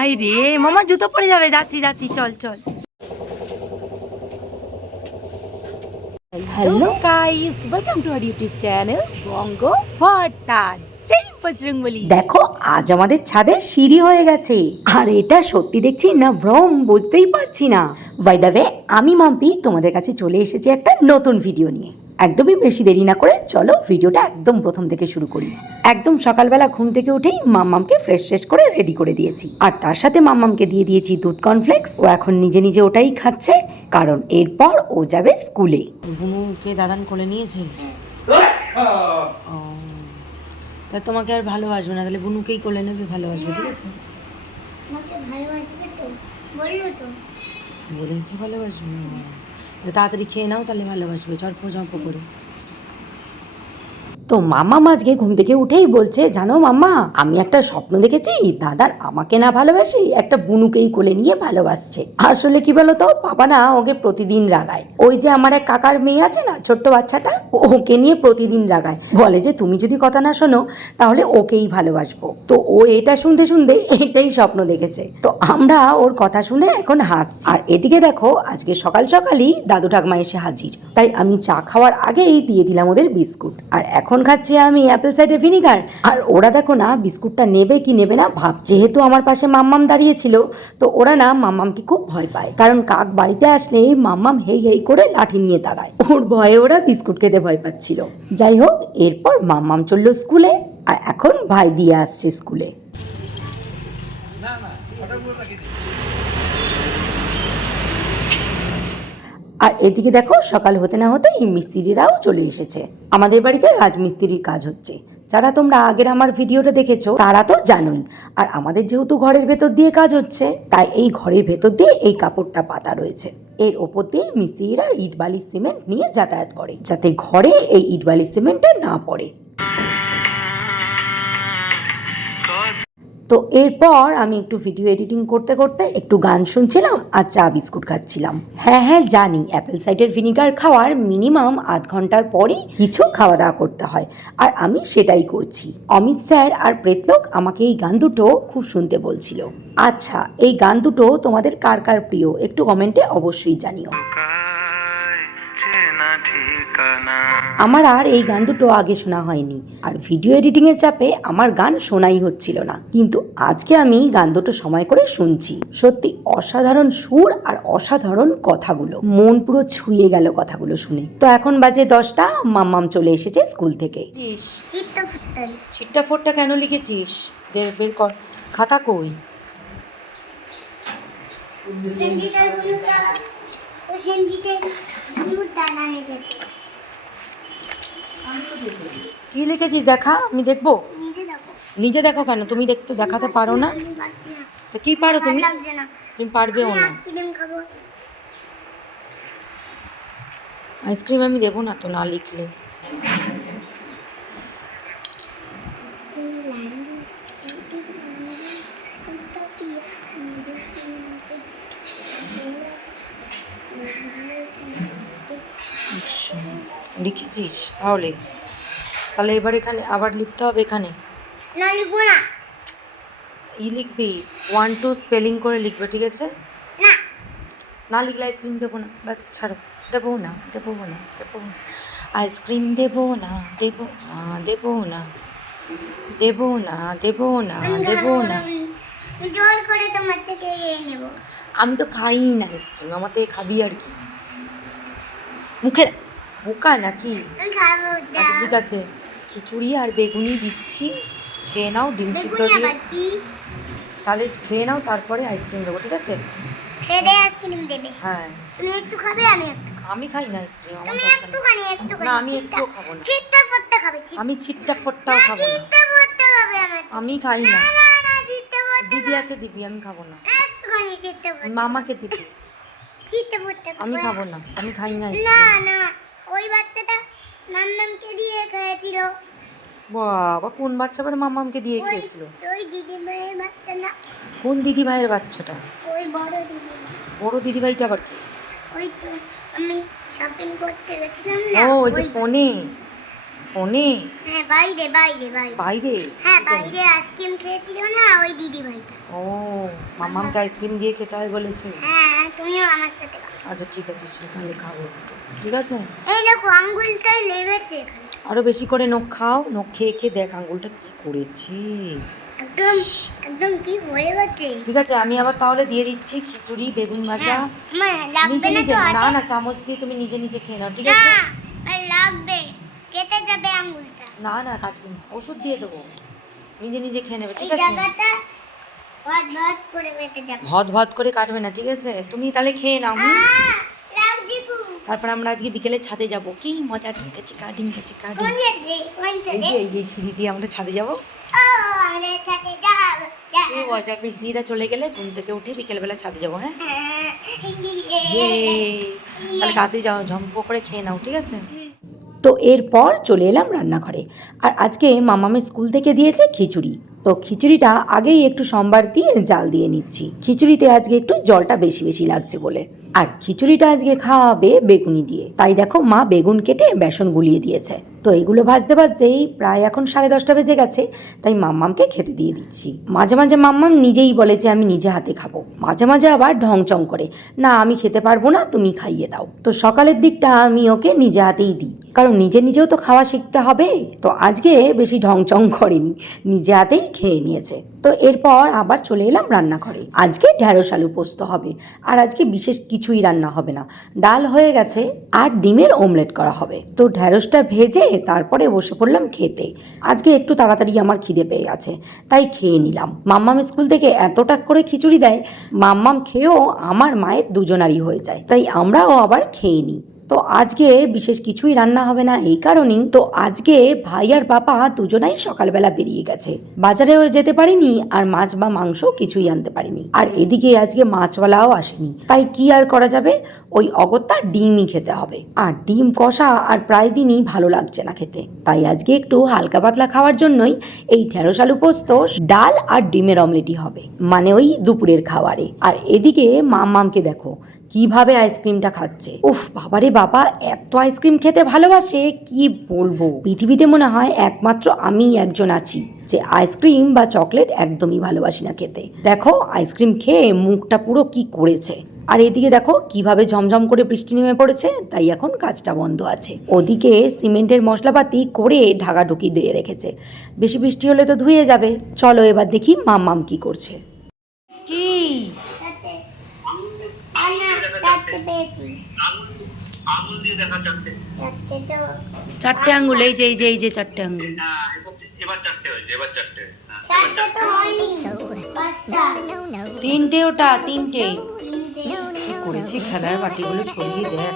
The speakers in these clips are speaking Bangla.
হাই রে মামা জুতো পড়ে যাবে। যাচ্ছি যাচ্ছি চল চল। Hello guys welcome to our YouTube channel Banga Bajrangbali. দেখো আজ আমাদের ছাদের সিঁড়ি হয়ে গেছে। আর এটা সত্যি দেখছি না ভ্রম বুঝতেই পারছি না। বাই দ্য ওয়ে আমি মাম্পি তোমাদের কাছে চলে এসেছি একটা নতুন ভিডিও নিয়ে। একদমই বেশি দেরি না করে চলো ভিডিওটা একদম প্রথম থেকে শুরু করি। একদম সকালবেলা ঘুম থেকে উঠেই মাম্মামকে ফ্রেশ ফ্রেশ করে রেডি করে দিয়েছি। আর তার সাথে মাম্মামকে দিয়ে দিয়েছি দুধ কর্নফ্লেক্স ও এখন নিজে নিজে ওটাই খাচ্ছে কারণ এরপর ও যাবে স্কুলে বুনুকে দাদান কোলে নিয়েছে? ও তা তোমাকে আর ভালোবাসবে না তাহলে বুনুকেই কোলে নেবে ভালোবাসবে ঠিক আছে? আমাকে ভালোবাসবে তো বলল তো। বলেছি ভালোবাসবে না তাড়াতাড়ি খেয়ে নাও তাহলে ভালোবাসবে। চর্প চর্প করে তো মামা আজকে ঘুম থেকে উঠেই বলছে, জানো মাম্মা আমি একটা স্বপ্ন দেখেছি, দাদার আমাকে না ভালোবাসি, একটা বুনুকেই কোলে নিয়ে ভালোবাসছে। আসলে কি বলতো, বাবা না ওকে প্রতিদিন রাগায়। ওই যে আমার এক কাকার মেয়ে আছে না, ছোট্ট বাচ্চাটা ওকে নিয়ে প্রতিদিন রাগায়। বলে যে, তুমি যদি কথা না শোনো, তাহলে ওকেই ভালোবাসবো। তো ও এটা শুনতে শুনতে এটাই স্বপ্ন দেখেছে। তো আমরা ওর কথা শুনে এখন হাসছি। আর এদিকে দেখো, আজকে সকাল সকালই দাদু ঠাকমা এসে হাজির। তাই আমি চা খাওয়ার আগেই দিয়ে দিলাম ওদের বিস্কুট। আর এখন খাচ্ছি আমি অ্যাপেল সাইডার ভিনিগার আর ওরা দেখো না, বিস্কুটটা নেবে কি নেবে না, ভাব, যেহেতু আমার পাশে মাম্মাম দাঁড়িয়েছিল তো ওরা না মাম্মামকে খুব ভয় পায়। কারণ কাক বাড়িতে আসলে মাম্মাম হেই হেই করে লাঠি নিয়ে দাঁড়ায়। ওর ভয়ে ওরা বিস্কুট খেতে ভয় পাচ্ছিল। যাই হোক, এরপর মাম্মাম চলল স্কুলে, আর এখন ভাই দিয়ে আসছে স্কুলে। আর এদিকে দেখো, সকাল হতে না হতেই মিস্ত্রিরাও চলে এসেছে। আমাদের বাড়িতে রাজমিস্ত্রির কাজ হচ্ছে। যারা তোমরা আগের আমার ভিডিওটা দেখেছ, তারা তো জানোই। আর আমাদের যেহেতু ঘরের ভেতর দিয়ে কাজ হচ্ছে, তাই এই ঘরের ভেতর দিয়ে এই কাপড়টা পাতা রয়েছে। এর ওপর দিয়ে মিস্ত্রিরা ইট বালি সিমেন্ট নিয়ে যাতায়াত করে, যাতে ঘরে এই ইট বালি সিমেন্টটা না পড়ে। তো এরপর আমি একটু ভিডিও এডিটিং করতে করতে একটু গান শুনছিলাম আর চা বিস্কুট খাচ্ছিলাম। হ্যাঁ হ্যাঁ জানি অ্যাপেল সাইডের ভিনিগার খাওয়ার মিনিমাম আধ ঘণ্টার পরই কিছু খাওয়া দাওয়া করতে হয় আর আমি সেটাই করছি। অমিত স্যার আর প্রেতলোক আমাকে এই গান দুটো খুব শুনতে বলছিল। আচ্ছা এই গান দুটো তোমাদের কার কার প্রিয়? একটু কমেন্টে অবশ্যই জানিও। আমার আর এই গান দুটো আগে শোনা হয়নি। আর ভিডিও এডিটিং এর চাপে আমার গান শোনাই হচ্ছিল না। কিন্তু আজকে আমি গান দুটো সময় করে শুনছি। সত্যি অসাধারণ সুর আর অসাধারণ কথাগুলো। মন পুরো ছুঁয়ে গেল কথাগুলো শুনে। তো এখন বাজে দশটা মাম্মাম চলে এসেছে স্কুল থেকে। ছিটটা ফোটটা কেন লিখেছিস? বের কর। খাতা কই? সঞ্জিতার সঞ্জিতের দাদা এসেছে। কি লিখেছিস দেখা? আমি দেখব? নিজে দেখো কেন? তুমি দেখতে দেখাতে পারো না? তো কি পারো তুমি? তুমি পারবেও না। আইসক্রিম আমি দেবো না তো না লিখলে আইসক্রিম ল্যান্ড আচ্ছা লিখেছিস? তাহলে। তাহলে এবার এখানে আবার লিখতে হবে এখানে। না লিখব না। ই লিখবি? ওয়ান টু স্পেলিং করে লিখবে ঠিক আছে? না। না লিখলে আইসক্রিম দেবো না। ব্যাস ছাড়ো। দেবো না দেবো না দেবো না। আইসক্রিম দেবো না দেবো না দেবো না। দেবো না দেবো না দেবো না। আমি জোর করে তোমার থেকে নেব। আমি তো খাই না আইসক্রিম আমার থেকে খাবি আর কি। মুখে বোকা নাকি? আচ্ছা ঠিক আছে। খিচুড়ি আর বেগুনি দিচ্ছি। খেয়ে নাও ডিম সিদ্ধ দিয়ে। তাহলে খেয়ে নাও তারপরে আইসক্রিম দেবো ঠিক আছে? আইসক্রিম দেবে। হ্যাঁ। তুমি একটু খাবে আমি আমি খাই না আইসক্রিম তুমি না, আমি খাব না। চিত্তা ফট্টা খাবে আমি ফোটটাও খাব না। চিত্তা ফট্টা খাবে আমার। আমি খাই না। দিদিয়াকে দিবি আমি খাব না। একটুখানি মামাকে দিবি। ফট্টা আমি খাব না আমি খাই না না না। ওই বাচ্চাটা মাম্মামকে দিয়ে খেয়েছিল। বাবা কোন বাচ্চা আবার মামমামকে দিয়ে খেয়েছিল? ওই দিদি ভাইয়ের বাচ্চা না কোন দিদি ভাইয়ের বাচ্চাটা? ওই বড় দিদি বড় দিদি ভাইটা আবার কি? ওই তো আমি শপিং করতে গেছিলাম না ও ওই যে ফোনে। ফোনে? হ্যাঁ বাইরে বাইরে বাইরে। বাইরে? হ্যাঁ বাইরে আইসক্রিম খেয়েছিল না ওই দিদি ভাইটা ও মামামকে আইসক্রিম দিয়ে খেতে হয় বলেছে? হ্যাঁ তুমিও আমার সাথে খাও। আচ্ছা ঠিক আছে সেখানে খাব। ঠিক আছে? এই দেখো আঙ্গুলটাই লেগেছে এখানে। আরও বেশি করে নখ খাও নখ খেয়ে খেয়ে দেখ আঙ্গুলটা কি করেছে। একদম একদম কি হয়ে গেছে। ঠিক আছে আমি আবার তাহলে দিয়ে দিচ্ছি খিচুড়ি বেগুন ভাজা। হ্যাঁ, লাগবে না না না চামচ দিয়ে তুমি নিজে নিজে খেয়ে নাও ঠিক আছে? লাগবে। কেটে যাবে আঙ্গুলটা না না কাটবে না। ওষুধ দিয়ে দেবো। নিজে নিজে খেয়ে নেবে ঠিক আছে? ভদ ভদ করে কাটবে না ঠিক আছে? তুমি তাহলে খেয়ে নাও তারপর আমরা আজকে বিকেলে ছাদে যাব। কি মজা ঢিঙ্কা চিকা ঢিঙ্কা চিকা কোন ঢিঙ্কা জায়গায়? এই সিঁড়ি দিয়ে আমরা ছাদে যাব। মজা মিস্ত্রিরা চলে গেলে ঘুম থেকে উঠে বিকেলবেলা ছাদে যাব হ্যাঁ? আহ, ইয়ে। তাহলে তাড়াতাড়ি যাও ঝম্প করে খেয়ে নাও ঠিক আছে? তো এরপর চলে এলাম রান্নাঘরে। আর আজকে মামামে স্কুল থেকে দিয়েছে খিচুড়ি। তো খিচুড়িটা আগেই একটু সম্বার দিয়ে জাল দিয়ে নিচ্ছি। খিচুড়িতে আজকে একটু জলটা বেশি বেশি লাগছে বলে। আর খিচুড়িটা আজকে খাওয়াবে বেগুনি দিয়ে। তাই দেখো মা বেগুন কেটে বেসন গুলিয়ে দিয়েছে। তো এগুলো ভাজতে ভাজতেই প্রায় এখন সাড়ে দশটা বেজে গেছে। তাই মাম্মামকে খেতে দিয়ে দিচ্ছি। মাঝে মাঝে মাম্মাম নিজেই বলে যে আমি নিজে হাতে খাব। মাঝে মাঝে আবার ঢংচং করে। না, আমি খেতে পারব না, তুমি খাইয়ে দাও। তো সকালের দিকটা আমি ওকে নিজে হাতেই দিই। কারণ নিজে নিজেও তো খাওয়া শিখতে হবে। তো আজকে বেশি ঢংচং করেনি, নিজে হাতেই খেয়ে নিয়েছে। তো এরপর আবার চলে এলাম রান্নাঘরে। আজকে ঢ্যাঁড়স আলু পোস্ত হবে, আর আজকে বিশেষ কিছুই রান্না হবে না। ডাল হয়ে গেছে আর ডিমের অমলেট করা হবে। তো ঢ্যাঁড়সটা ভেজে তারপরে বসে পড়লাম খেতে। আজকে একটু তাড়াতাড়ি আমার খিদে পেয়ে গেছে, তাই খেয়ে নিলাম। মাম্মাম স্কুল থেকে এতটা করে খিচুড়ি দেয়, মাম্মাম খেয়েও আমার মায়ের দুজনারই হয়ে যায়, তাই আমরাও আবার খেয়ে নিই। তো আজকে বিশেষ কিছুই রান্না হবে না এই কারণেই তো আজকে ভাই আর পাপা দুজনাই সকালবেলা বেরিয়ে গেছে। বাজারেও যেতে পারিনি আর মাছ বা মাংস কিছুই আনতে পারিনি। আর এদিকে আজকে মাছওয়ালাও আসেনি। তাই কি আর করা যাবে? ওই অগত্যা ডিমই খেতে হবে। আর ডিম কষা আর প্রায় দিনই ভালো লাগছে না খেতে। তাই আজকে একটু হালকা পাতলা খাওয়ার জন্যই এই ঢেঁড়স আলু পোস্ত, ডাল আর ডিমের অমলেটই হবে। মানে ওই দুপুরের খাবারে আর এদিকে মাম্মামকে দেখো। কীভাবে আইসক্রিমটা খাচ্ছে? উফ, বাবারে বাবা, এত আইসক্রিম খেতে ভালোবাসে, কি বলব? পৃথিবীতে মনে হয় একমাত্র আমি একজন আছি, যে আইসক্রিম বা চকলেট একদমই ভালোবাসি না খেতে। দেখো, আইসক্রিম খেয়ে মুখটা পুরো কি করেছে। আর এদিকে দেখো, কীভাবে ঝমঝম করে বৃষ্টি নেমে পড়েছে, তাই এখন কাজটা বন্ধ আছে। ওদিকে সিমেন্টের মশলাপাতি করে ঢাকাঢুকি দিয়ে রেখেছে। বেশি বৃষ্টি হলে তো ধুয়ে যাবে। চলো এবার দেখি মাম কি করছে। কি? চারটে দিয়ে দেখা চারটে চারটে আঙ্গুল এই যে এই যে এই যে চারটে আঙ্গুল হ্যাঁ এবার এবার চারটে হয়েছে এবার চারটে হয়েছে হ্যাঁ, চারটে তো হয়নি পাঁচটা তিনটে ওটা তিনটে করেছি খেলার বাটিগুলো ছড়িয়ে দেখ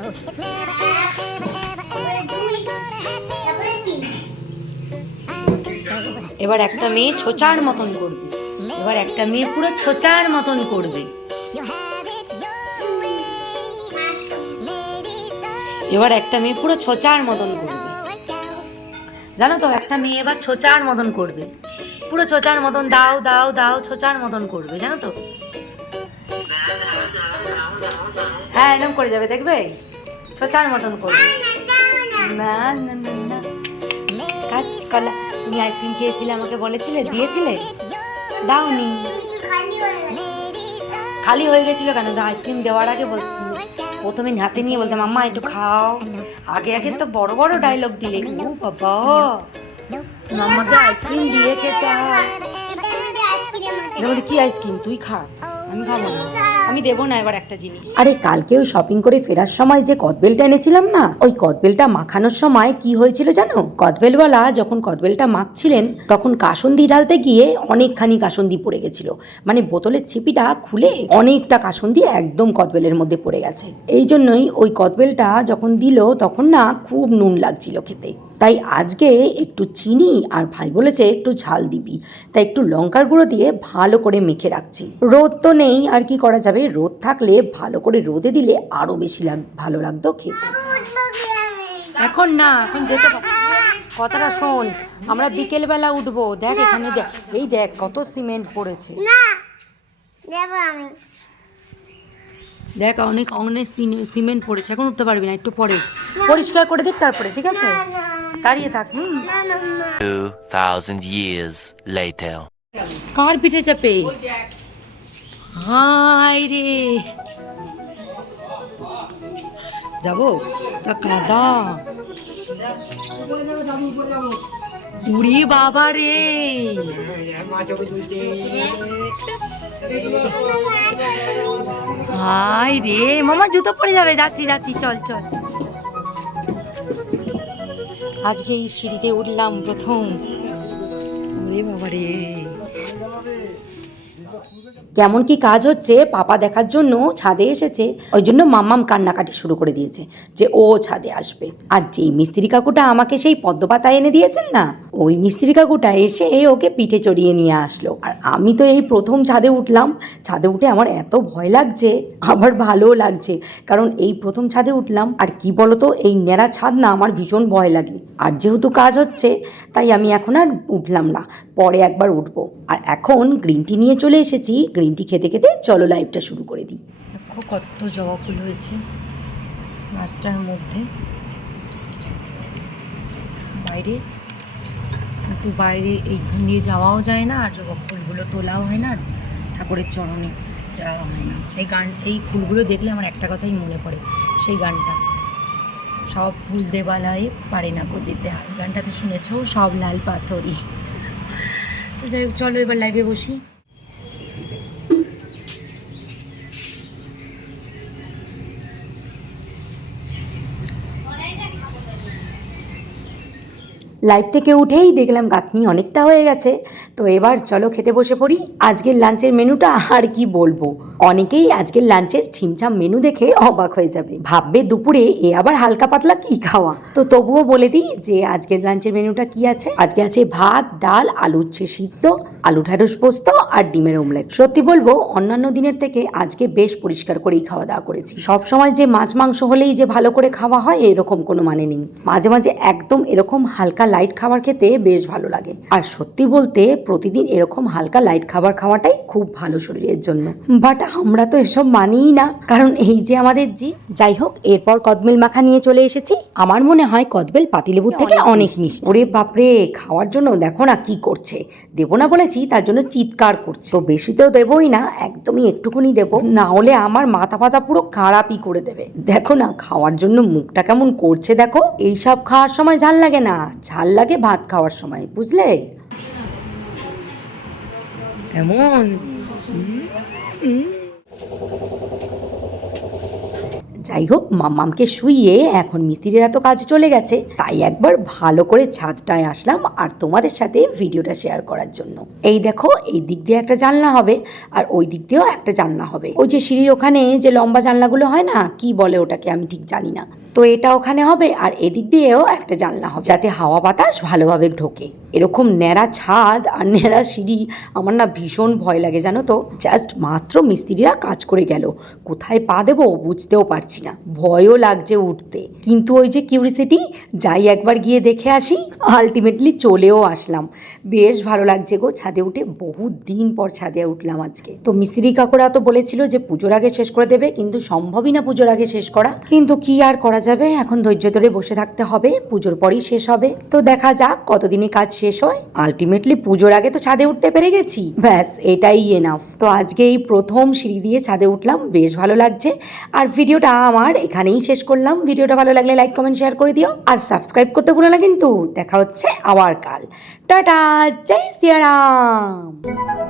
অবস্থা এবার একটা মেয়ে ছোচার মতন করবে। এবার একটা মেয়ে পুরো ছোচার মতন করবে। এবার একটা মেয়ে পুরো ছোচার মতন করবে। জানো তো, একটা মেয়ে এবার ছোচার মতন করবে। পুরো ছোচার মতন, দাও দাও দাও, ছোচার মতন করবে, জানো তো? হ্যাঁ এরকম করে যাবে, দেখবে? ছোচার মতন করবে। না না না না। কাঁচকলা। তুমি আইসক্রিম খেয়েছিলে, আমাকে বলেছিলে? দিয়েছিলে? দাওনি। খালি হয়ে গেছিল কেন? আইসক্রিম দেওয়ার আগে প্রথমে হাতে নিয়ে বলতাম মাম্মা একটু খাও। আগে আগে তো বড় বড় ডায়লগ দিলে বাবা মাম্মাকে আইসক্রিম দিয়ে খেতে বলে, কি আইসক্রিম? তুই খা, আমি খাব না। আমি দেবো না এবার একটা জিনিস। আরে কালকে ওই শপিং করে ফেরার সময় যে কদবেলটা এনেছিলাম না, ওই কদবেলটা মাখানোর সময় কি হয়েছিল জানো? কদবেলওয়ালা যখন কদবেলটা মাখছিলেন, তখন কাসুন্দি ঢালতে গিয়ে অনেকখানি কাসন্দি পড়ে গেছিল। মানে বোতলের ছিপিটা খুলে অনেকটা কাসুন্দি একদম কদবেলের মধ্যে পড়ে গেছে। এই জন্যই ওই কদবেলটা যখন দিল, তখন না খুব নুন লাগছিল খেতে। তাই আজকে একটু চিনি আর ভাই বলেছে একটু ঝাল দিবি। তাই একটু লঙ্কার গুঁড়ো দিয়ে ভালো করে মেখে রাখছি। রোদ তো নেই আর কি করা যাবে? রোদ থাকলে ভালো করে রোদে দিলে আরও বেশি লাগ ভালো লাগতো খেতে। এখন না এখন যেতে পার কথাটা শোন আমরা বিকেলবেলা উঠবো। দেখ এখানে দেখ এই দেখ কত সিমেন্ট পড়েছে। না দেবো আমি। দেখ অনেক অনেক সিমেন্ট পড়েছে এখন উঠতে পারবি না একটু পরে। পরিষ্কার করে দেখ তারপরে ঠিক আছে? দাঁড়িয়ে থাক হুম। না না না 2,000 years later. কার পিঠে চাপে? হাই রে। যাব? তা কাদা উড়ি বাবা রে। হাই রে মামা জুতো পড়ে যাবে। যাচ্ছি যাচ্ছি চল চল। আজকে এই সিঁড়িতে উঠলাম প্রথম। ওরে বাবা রে কেমন কি কাজ হচ্ছে, পাপা দেখার জন্য ছাদে এসেছে। ওই জন্য মাম্মাম কান্নাকাটি শুরু করে দিয়েছে যে ও ছাদে আসবে। আর যেই মিস্ত্রি কাকুটা আমাকে সেই পদ্মপাতা এনে দিয়েছেন না, ওই মিস্ত্রি কাকুটা এসে ওকে পিঠে চড়িয়ে নিয়ে আসলো। আর আমি তো এই প্রথম ছাদে উঠলাম, ছাদে উঠে আমার এত ভয় লাগছে, আবার ভালোও লাগছে। কারণ এই প্রথম ছাদে উঠলাম, আর কি বলতো, এই ন্যাড়া ছাদ না আমার ভীষণ ভয় লাগে। আর যেহেতু কাজ হচ্ছে, তাই আমি এখন আর উঠলাম না, পরে একবার উঠবো। আর এখন গ্রিন টি নিয়ে চলে এসেছি, গ্রিন টি খেতে খেতে চলো লাইভটা শুরু করে দিই। দেখো কত জবা ফুল হয়েছে গাছটার মধ্যে। বাইরে, কিন্তু বাইরে এইখান দিয়ে যাওয়াও যায় না, আর জবা ফুলগুলো তোলাও হয় না ঠাকুরের চরণে যাওয়া হয় না। এই গান, এই ফুলগুলো দেখলে আমার একটা কথাই মনে পড়ে, সেই গানটা। সব ফুল দেবালয়ে পারে না বুঝিতে হয়। গানটা তো শুনেছো? সব লাল পাথরই। তো যাই হোক, চলো এবার লাইভে বসি। লাইভ থেকে উঠেই দেখলাম গাঁথনি অনেকটা হয়ে গেছে। তো এবার চলো খেতে বসে পড়ি। আজকের লাঞ্চের মেনুটা আর কি বলব? অনেকেই আজকের লাঞ্চের ছিমছাম মেনু দেখে অবাক হয়ে যাবে। ভাববে দুপুরে এ আবার হালকা পাতলা কি খাওয়া? তো তবুও বলে দিই যে আজকের লাঞ্চের মেনুটা কি আছে? আজকে আছে ভাত, ডাল আলু উচ্ছে সিদ্ধ, আলু ঢ্যাঁড়স পোস্ত আর ডিমের অমলেট সত্যি বলব, অন্যান্য দিনের থেকে আজকে বেশ পরিষ্কার করেই খাওয়া দাওয়া করেছি। সব সময় যে মাছ মাংস হলেই যে ভালো করে খাওয়া হয়, এরকম কোনো মানে নেই। মাঝে মাঝে একদম এরকম হালকা লাইট খাবার খেতে বেশ ভালো লাগে। আর সত্যি বলতে, প্রতিদিন এরকম হালকা লাইট খাবার খাওয়াটাই খুব ভালো শরীরের জন্য। বাট আমরা তো এসব মানিই না। কারণ এই যে আমাদের জি যাই হোক এরপর কদবেল মাখা নিয়ে চলে এসেছি। আমার মনে হয় কদবেল পাতিলেবুর থেকে অনেক মিষ্টি। ওরে বাপরে খাওয়ার জন্য দেখো না কি করছে। দেবো না বলেছি তার জন্য চিৎকার করছে। তো বেশিতেও দেবই না একদমই একটুকুনি দেবো। না হলে আমার মাথা ফাতা পুরো খারাপই করে দেবে। দেখো না খাওয়ার জন্য মুখটা কেমন করছে দেখো। এইসব খাওয়ার সময় ঝাল লাগে না। ঝাল লাগে ভাত খাওয়ার সময় বুঝলে? কেমন? যাই হোক মাম্মামকে শুইয়ে এখন মিস্ত্রিরা তো কাজ চলে গেছে। তাই একবার ভালো করে ছাদটায় আসলাম আর তোমাদের সাথে ভিডিওটা শেয়ার করার জন্য। এই দেখো, এই দিক দিয়ে একটা জানলা হবে আর ওই দিক দিয়েও একটা জানলা হবে। ওই যে সিঁড়ির ওখানে যে লম্বা জানলাগুলো হয় না, কি বলে ওটাকে আমি ঠিক জানি না। তো এটা ওখানে হবে আর এদিক দিয়েও একটা জানলা হবে, যাতে হাওয়া বাতাস ভালোভাবে ঢোকে। এরকম ন্যাড়া ছাদ আর ন্যাড়া সিঁড়ি, আমার না ভীষণ ভয় লাগে, জানো তো? জাস্ট মাত্র মিস্ত্রিরা কাজ করে গেল। কোথায় পা দেবো বুঝতেও পারছি না। ভয়ও লাগছে উঠতে। কিন্তু ওই যে কিউরিসিটি যাই একবার গিয়ে দেখে আসি আলটিমেটলি চলেও আসলাম। বেশ ভালো লাগছে গো, ছাদে উঠে বহু দিন পর ছাদে উঠলাম আজকে। তো মিস্ত্রি কাকুরা তো বলেছিল যে পুজোর আগে শেষ করে দেবে, কিন্তু সম্ভবই না পুজোর আগে শেষ করা। কিন্তু কি আর করা যাবে? এখন ধৈর্য ধরে বসে থাকতে হবে, পুজোর পরই শেষ হবে। তো দেখা যাক কতদিনে কাজ শেষ হয়? আলটিমেটলি পুজোর আগে তো ছাদে উঠতে পেরে গেছি। ব্যাস, এটাই এনাফ তো আজকে এই প্রথম সিঁড়ি দিয়ে ছাদে উঠলাম, বেশ ভালো লাগছে। আর ভিডিওটা আমার, এখানেই শেষ করলাম। ভিডিওটা ভালো লাগলে লাইক কমেন্ট শেয়ার করে দিও। আর সাবস্ক্রাইব করতে ভুলো না কিন্তু, দেখা হচ্ছে আবার কাল। টাটা, জয় শ্রীরাম